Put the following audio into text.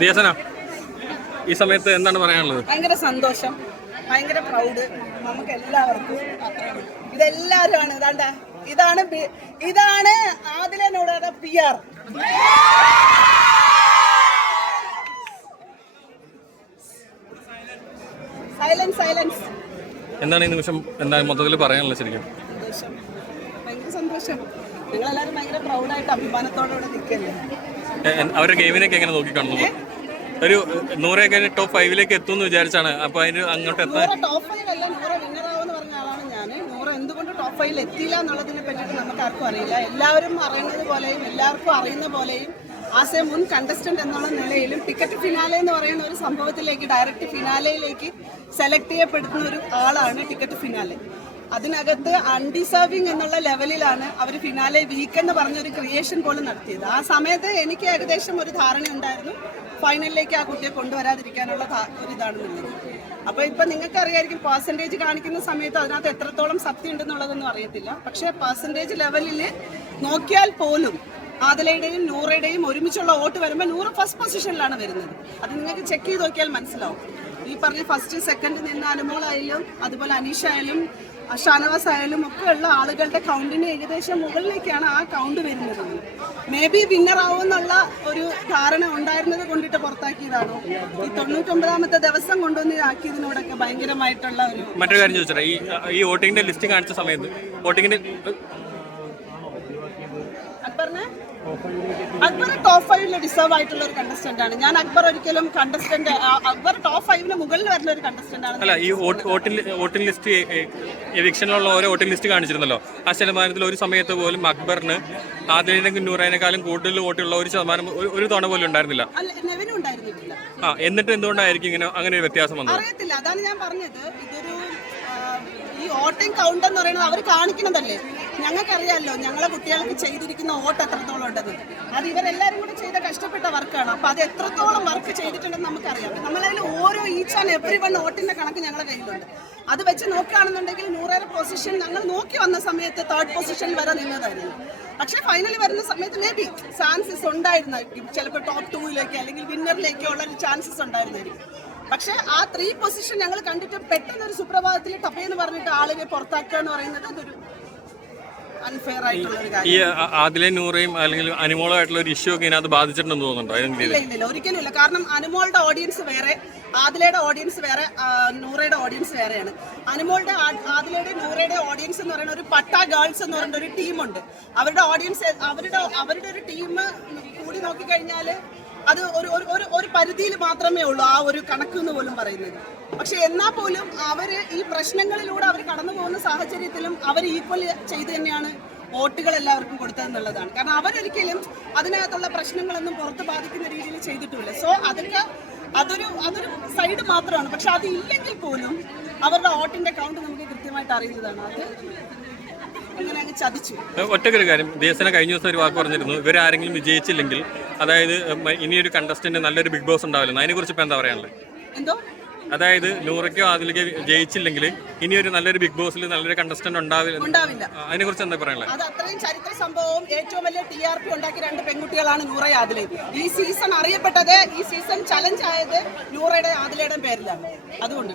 ദിയസന, ഈ സമയത്ത് എന്താണ് പറയാനുള്ളത്? ഭയങ്കര സന്തോഷം, ഭയങ്കര പ്രൗഡ് നമുക്ക് എല്ലാവർക്കും. ഇതെല്ലാവരും ആണ്. ഇതാണ് ആദിലനോട് PR. സൈലൻസ്. എന്താണ് ഈ നിമിഷം മൊത്തത്തിൽ പറയാനുള്ളത്? ശരിക്കും സന്തോഷം, ഭയങ്കര സന്തോഷം. നിങ്ങളെല്ലാവരും ഭയങ്കര പ്രൗഡായിട്ട് അഭിമാനത്തോടെ നിൽക്കല്ലേ. അവരുടെ ഗെയിമിനൊക്കെ എങ്ങനെ നോക്കി കാണുന്നു? ഒരു 100 ടോപ്പ് 5 എത്തുമെന്ന് വിചാരിച്ചാണ്. അപ്പൊ അതിന് അങ്ങോട്ട് എത്താൻ ടോപ്പ് 5 അല്ല, 100 വിന്നറാവെന്ന് പറഞ്ഞ ആളാണ് ഞാൻ. 100 എന്തുകൊണ്ട് ടോപ്പ് 5 എത്തിയില്ല എന്നുള്ളതിനെ പറ്റിയിട്ട് നമുക്ക് ആർക്കും അറിയില്ല. എല്ലാവരും അറിയുന്നത് പോലെയും എല്ലാവർക്കും അറിയുന്ന പോലെയും ആസ് എ മുൻ കണ്ടസ്റ്റന്റ് എന്നുള്ള നിലയിലും ടിക്കറ്റ് ഫിനാലെ എന്ന് പറയുന്ന ഒരു സംഭവത്തിലേക്ക്, ഡയറക്റ്റ് ഫിനാലയിലേക്ക് സെലക്ട് ചെയ്യപ്പെടുന്ന ഒരു ആളാണ് ടിക്കറ്റ് ഫിനാലെ. അതിനകത്ത് അൺഡിസേർവിംഗ് എന്നുള്ള ലെവലിലാണ് അവർ ഫിനാലെ വീക്ക് എന്ന് പറഞ്ഞൊരു ക്രിയേഷൻ പോലും നടത്തിയത്. ആ സമയത്ത് എനിക്ക് ഏകദേശം ഒരു ധാരണ ഉണ്ടായിരുന്നു ഫൈനലിലേക്ക് ആ കുട്ടിയെ കൊണ്ടുവരാതിരിക്കാനുള്ള ഒരു ഇതാണെന്നുള്ളത്. അപ്പോൾ ഇപ്പം നിങ്ങൾക്ക് അറിയായിരിക്കും, പെർസെൻറ്റേജ് കാണിക്കുന്ന സമയത്ത് അതിനകത്ത് എത്രത്തോളം സത്യം ഉണ്ടെന്നുള്ളതൊന്നും അറിയത്തില്ല. പക്ഷേ പെർസെൻറ്റേജ് ലെവലിൽ നോക്കിയാൽ പോലും ആദിലയുടെയും നൂറയുടെയും ഒരുമിച്ചുള്ള വോട്ട് വരുമ്പോൾ 100 ഫസ്റ്റ് പൊസിഷനിലാണ് വരുന്നത്. അത് നിങ്ങൾക്ക് ചെക്ക് ചെയ്ത് നോക്കിയാൽ മനസ്സിലാവും. ഈ പറഞ്ഞ ഫസ്റ്റ് സെക്കൻഡ് നിന്ന അനുമോളായാലും അതുപോലെ അനീഷ ആയാലും ഷാനവാസ് ആയാലും ഒക്കെ ഉള്ള ആളുകളുടെ കൗണ്ടിന് ഏകദേശം മുകളിലേക്കാണ് ആ കൗണ്ട് വരുന്നത്. മേ ബി വിന്നർ ആവുമെന്നുള്ള ഒരു ധാരണ ഉണ്ടായിരുന്നത് കൊണ്ടിട്ട് പുറത്താക്കിയതാണോ? ഈ 99ാമത്തെ ദിവസം കൊണ്ടുവന്ന് ആക്കിയതിനോടൊക്കെ ഭയങ്കരമായിട്ടുള്ള ഒരു മറ്റൊരു കാര്യം ചോദിച്ചാൽ, ഈ വോട്ടിങ്ങിന്റെ ലിസ്റ്റ് കാണിച്ച സമയത്ത് വോട്ടിങ്ങിന്റെ അക്ബർ ടോപ്പ് 5 ഡിസേർവ് ആയിട്ടുള്ള ഒരു കണ്ടസ്റ്റന്റ് ആണ്. ഞാൻ അക്ബർ ഒരിക്കലും അക്ബർ ടോപ്പ് 5 മുകളിൽ വരുന്ന ഒരു കണ്ടസ്റ്റന്റ് ആണ്. അല്ല, ഈ വോട്ടിംഗ് ലിസ്റ്റ് എവിക്ഷനിലുള്ള ഓരോ വോട്ടിംഗ് ലിസ്റ്റ് കാണിച്ചിരുന്നല്ലോ. ആ ശതമാനത്തിൽ ഒരു സമയത്ത് പോലും അക്ബറിന് ആദിലിനെയും നൂറേനേക്കാളും കൂടുതൽ വോട്ടുള്ള ഒരു ശതമാനം ഒരു തവണ പോലും ഉണ്ടായിരുന്നില്ല. എന്നിട്ട് എന്തുകൊണ്ടായിരിക്കും ഇങ്ങനെ അങ്ങനെ ഒരു വ്യത്യാസം വന്നത്? അറിയത്തില്ല. അതാണ് ഞാൻ പറഞ്ഞത്. ഇതൊരു ഈ വോട്ടിംഗ് കൗണ്ട് എന്ന് പറയുന്നത് അവർ കാണിക്കണതല്ലേ. ഞങ്ങൾക്കറിയാമല്ലോ ഞങ്ങളെ കുട്ടികൾക്ക് ചെയ്തിരിക്കുന്ന വോട്ട് എത്രത്തോളം ഉണ്ടെന്ന്. അത് ഇവരെല്ലാവരും കൂടി ചെയ്ത കഷ്ടപ്പെട്ട വർക്കാണ്. അപ്പോൾ അത് എത്രത്തോളം വർക്ക് ചെയ്തിട്ടുണ്ടെന്ന് നമുക്കറിയാം. നമ്മളതിൽ ഓരോ ഈച്ച് ആൻഡ് എവറി വൺ വോട്ടിന്റെ കണക്ക് ഞങ്ങളുടെ കയ്യിലുണ്ട്. അത് വെച്ച് നോക്കുകയാണെന്നുണ്ടെങ്കിൽ 100 പൊസിഷൻ ഞങ്ങൾ നോക്കി വന്ന സമയത്ത് 3rd പൊസിഷനിൽ വരെ നിന്നതായിരുന്നു. പക്ഷേ ഫൈനലിൽ വരുന്ന സമയത്ത് മേ ബി ചാൻസസ് ഉണ്ടായിരുന്നായിരിക്കും. ചിലപ്പോൾ ടോപ്പ് 2 അല്ലെങ്കിൽ വിന്നറിലേക്കോ ഉള്ള ചാൻസസ് ഉണ്ടായിരുന്നായിരിക്കും. പക്ഷെ ആ 3 പൊസിഷൻ ഞങ്ങൾ കണ്ടിട്ട് പെട്ടെന്ന് ഒരു സുപ്രഭാതത്തിൽ ടപ്പേന്ന് പറഞ്ഞിട്ട് ആളുകളെ പുറത്താക്കുക എന്ന് പറയുന്നത് അതൊരു അൺഫെയർ ആയിട്ടുള്ള ഒരു കാര്യം. ഈ ആദിലെ നൂറയും അല്ലെങ്കിൽ അനുമോളായിട്ടുള്ള ഒരു ഇഷ്യൂ ഒക്കെ ഇതിനകത്ത് ബാധിച്ചിട്ടുണ്ടെന്ന് തോന്നുന്നുണ്ടോ? ഇല്ല, ഒരിക്കലും ഇല്ല. കാരണം അനുമോളുടെ ഓഡിയൻസ് വേറെ, ആദിലയുടെ ഓഡിയൻസ് വേറെ, നൂറയുടെ ഓഡിയൻസ് വേറെയാണ്. ആദിലയുടെ നൂറയുടെ ഓഡിയൻസ് എന്ന് പറയുന്ന ഒരു പട്ട ഗേൾസ് എന്ന് പറയുന്ന ഒരു ടീമുണ്ട്. അവരുടെ ഓഡിയൻസ് അവരുടെ ഒരു ടീം കൂടി നോക്കിക്കഴിഞ്ഞാൽ അത് ഒരു പരിധിയിൽ മാത്രമേ ഉള്ളൂ ആ ഒരു കണക്ക് എന്ന് പോലും പറയുന്നത്. പക്ഷെ എന്നാൽ പോലും അവര് ഈ പ്രശ്നങ്ങളിലൂടെ അവർ കടന്നു പോകുന്ന സാഹചര്യത്തിലും അവർ ഈക്വൽ ചെയ്ത് തന്നെയാണ് വോട്ടുകൾ എല്ലാവർക്കും കൊടുത്തതെന്നുള്ളതാണ്. കാരണം അവരൊരിക്കലും അതിനകത്തുള്ള പ്രശ്നങ്ങളൊന്നും പുറത്ത് ബാധിക്കുന്ന രീതിയിൽ ചെയ്തിട്ടില്ല. സോ അതൊരു സൈഡ് മാത്രമാണ്. പക്ഷെ അത് ഇല്ലെങ്കിൽ പോലും അവരുടെ വോട്ടിന്റെ കൗണ്ട് നമുക്ക് കൃത്യമായിട്ട് അറിയുന്നതാണ്. അത് ഒറ്റക്കൊരു കാര്യം, ദേശന കഴിഞ്ഞ ദിവസം ഒരു വാക്ക് പറഞ്ഞിരുന്നു, ഇവരാരെങ്കിലും വിജയിച്ചില്ലെങ്കിൽ, അതായത് ഇനിയൊരു കണ്ടസ്റ്റന്റ് നല്ലൊരു ബിഗ് ബോസ് ഉണ്ടാവില്ല. അതിനെ കുറിച്ച് ഇപ്പൊ എന്താ പറയാനുള്ളത്? അതായത് നൂറയ്ക്കോ അതിലേക്ക് ജയിച്ചില്ലെങ്കിൽ ഇനിയൊരു നല്ലൊരു ബിഗ് ബോസിൽ നല്ലൊരു കണ്ടസ്റ്റന്റ് ഉണ്ടാവില്ല. അതിനെ കുറിച്ച് എന്താ പറയാനുള്ളത്? അത് അത്രയും ചരിത്ര സംഭവവും ഏറ്റവും വലിയ TRP ഉണ്ടാക്കിയ 2 പെൺകുട്ടികളാണ് നൂറയും ആദിലയും. ഈ സീസൺ അറിയപ്പെട്ടത്, ഈ സീസൺ ചലഞ്ച് ആയത് നൂറയുടെ ആദിലയുടെയും പേരിലാണ്. അതുകൊണ്ട്